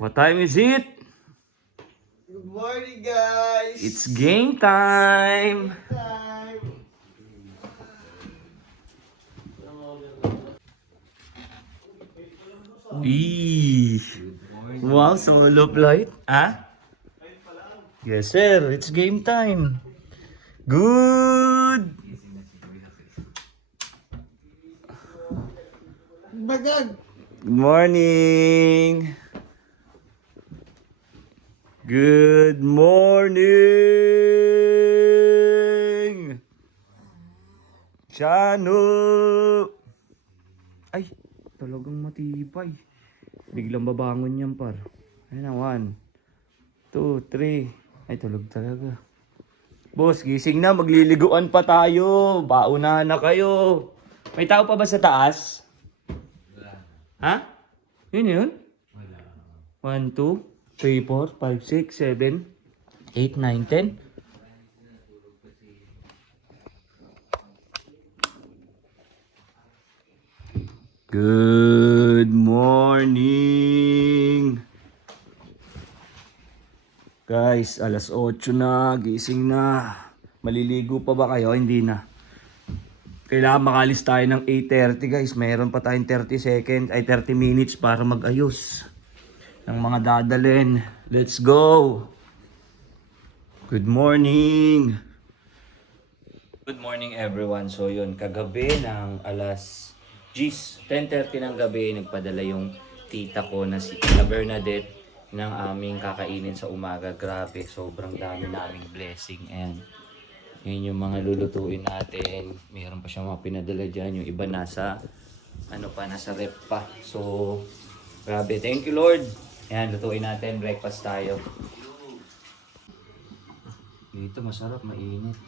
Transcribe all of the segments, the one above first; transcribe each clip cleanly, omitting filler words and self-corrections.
What time is it? Good morning, guys! It's game time! Time! Eee! Wow, solo flight. Ah? Yes, sir. It's game time. Good! Bagag! Good morning! Good morning! Chano! Ay, talagang matibay. Biglang babangon yan, par. Ayun na, 1, 2, 3. Ay, tulog talaga. Boss, gising na. Magliliguan pa tayo. Paunahan na kayo. May tao pa ba sa taas? Ha? Yun yun? 1, 2, 3, 4, 5, 6, 7, 8, 9, 10. Good morning! Guys, alas 8 na, gising na. Maliligo pa ba kayo? Hindi na. Kailangan makalis tayo ng 8:30 guys. Mayroon pa tayong 30 seconds, ay 30 minutes para mag-ayos ng mga dadalhin. Let's go! Good morning! Good morning everyone. So yun, kagabi ng alas 10:30 ng gabi, nagpadala yung tita ko na si Bernadette ng aming kakainin sa umaga. Grabe, sobrang dami naming blessing and yun yung mga lulutuin natin. Mayroon pa siyang mga pinadala dyan. Yung iba nasa, nasa rep pa. So, grabe. Thank you Lord. Ayan, lutuin natin. Breakfast tayo. Dito masarap, mainit.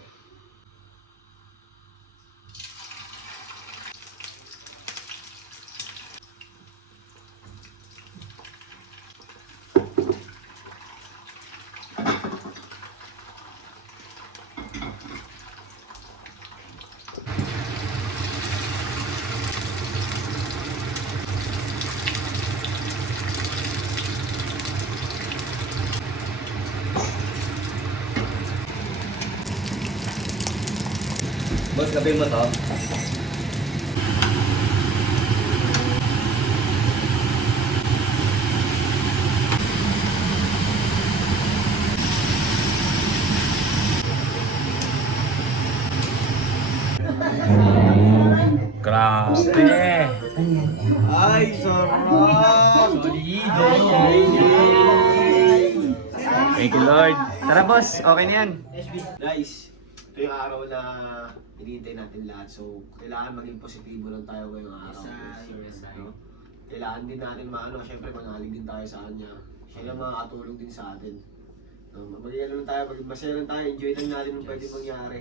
Boss, gabi mo to? Grabe! Ay, sarap! Solido! Thank you Lord. Tara boss, okay na yan. Guys, ito yung araw na hinihintay natin lahat. So, kailangan maging positibo lang tayo ngayong araw. No? Kailangan din natin syempre manalig din tayo sa Kanya. Siya lang makakatulong din sa atin. No? Maging lang tayo, maging masaya lang tayo, enjoy lang natin yung pwede mangyari.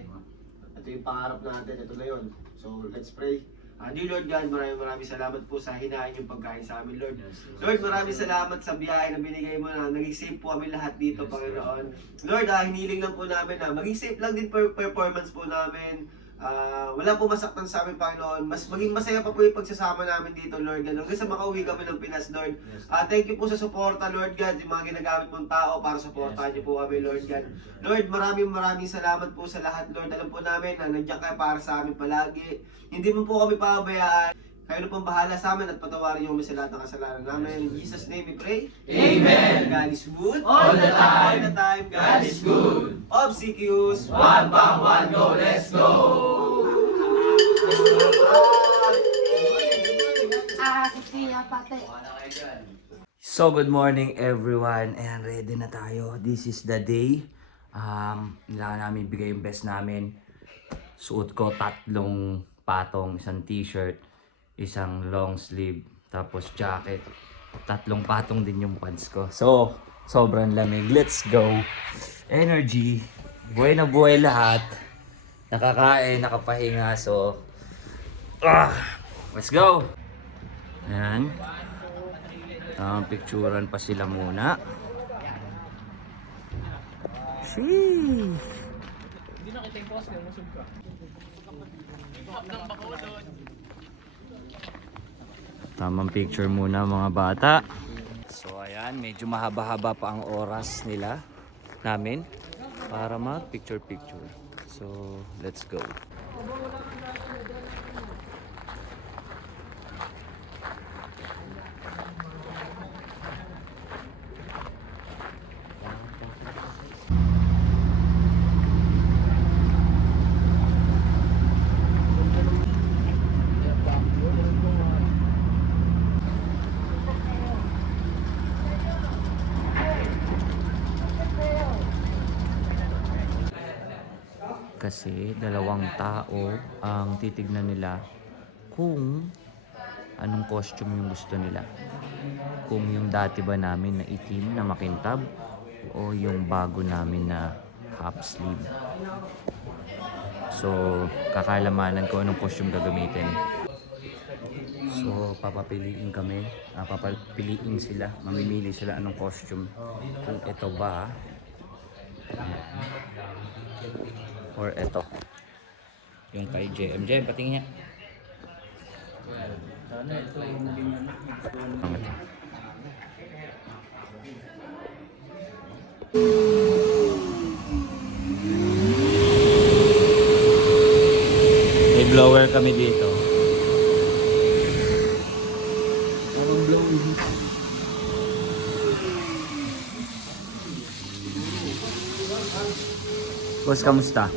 Ito yung pangarap natin, ito na yun. So, let's pray. Dear Lord God, maraming salamat po sa hinahin yung pagkain sa amin, Lord. Lord, maraming salamat sa biyahe na binigay mo na naging safe po kami lahat dito, Panginoon. Lord, hiniling lang po namin na maging safe lang din performance po namin. Wala po masaktan sa amin, Panginoon. Mas maging masaya pa po yung pagsasama namin dito, Lord God. Hanggang sa makauwi kami ng Pinas, Lord. Thank you po sa suporta, Lord God, yung mga ginagamit mong tao para suportahan niyo po kami, Lord God. Lord, maraming salamat po sa lahat, Lord. Alam po namin na nandiyan kayo para sa amin palagi. Hindi mo po kami pabayaan. Kayo na pong bahala sa amin at patawarin niyo kami sa lahat ng kasalanan namin. In Jesus' name we pray. Amen! God is good. All the time. All the time. God is good. Obsequious. One bang, one go, let's go! So good morning everyone and ready na tayo. This is the day. Kailangan namin bigay yung best namin. Suot ko 3 patong, isang t-shirt, isang long sleeve, tapos jacket. 3 patong din yung pants ko. So, sobrang lamig. Let's go. Energy. Buhay na buhay lahat. Nakakain, nakapahinga. So, let's go. Ayan. Picturean pa sila muna. Sheesh. Tamang picture muna mga bata. So ayan, medyo mahaba-haba pa ang oras nila namin para mag picture-picture. So let's go. Kasi dalawang tao ang titignan nila kung anong costume yung gusto nila. Kung yung dati ba namin na itim na makintab o yung bago namin na half sleeve. So, kakaalamanan ko anong costume gagamitin. So, papapiliin kami. Papapiliin sila. Mamimili sila anong costume. Kung ito ba or ito. Yung kay JM. JM, patingin niya. Sana ito yung maging ano. May blower kami dito. Boss, kamusta?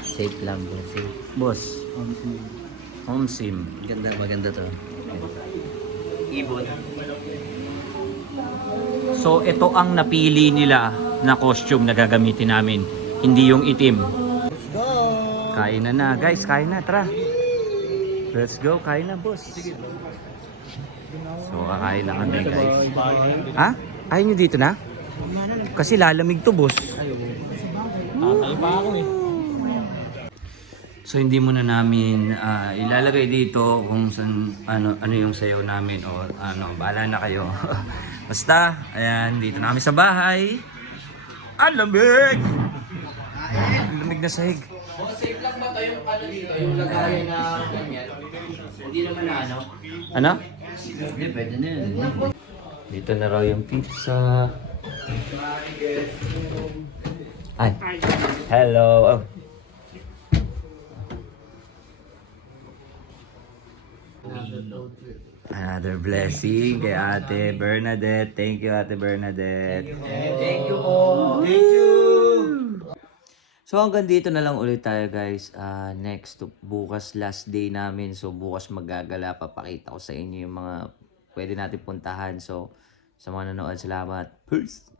Safe lang po, safe. Boss, home sim. Maganda to. Ibon. So, ito ang napili nila na costume na gagamitin namin. Hindi yung itim. Let's go! Kain na. Guys, kain na. Tara. Let's go. Kain na, boss. So, kakain na kami, guys. Ha? Ayaw nyo dito na? Kasi lalamig to, boss. Tatay pa ako eh. So hindi mo na namin ilalagay dito kung saan, ano yung sayaw namin o ano, bahala na kayo. Basta, ayan, dito na kami sa bahay. Ang lamig! Ang lamig na sahig. Safe lang ba tayo yung ano dito? Yung lagayan na ganyan? Hindi naman na ano? Ano? Hindi, pwede na yun. Dito na raw yung pizza. Ay. Hello. Oh. Another blessing kay Ate Bernadette. Thank you, Ate Bernadette. Thank you all. Thank you! So hanggang dito na lang ulit tayo, guys. Next, bukas last day namin. So bukas magagala, papakita ko sa inyo yung mga pwede natin puntahan. So sa mga nanonood, salamat. Peace!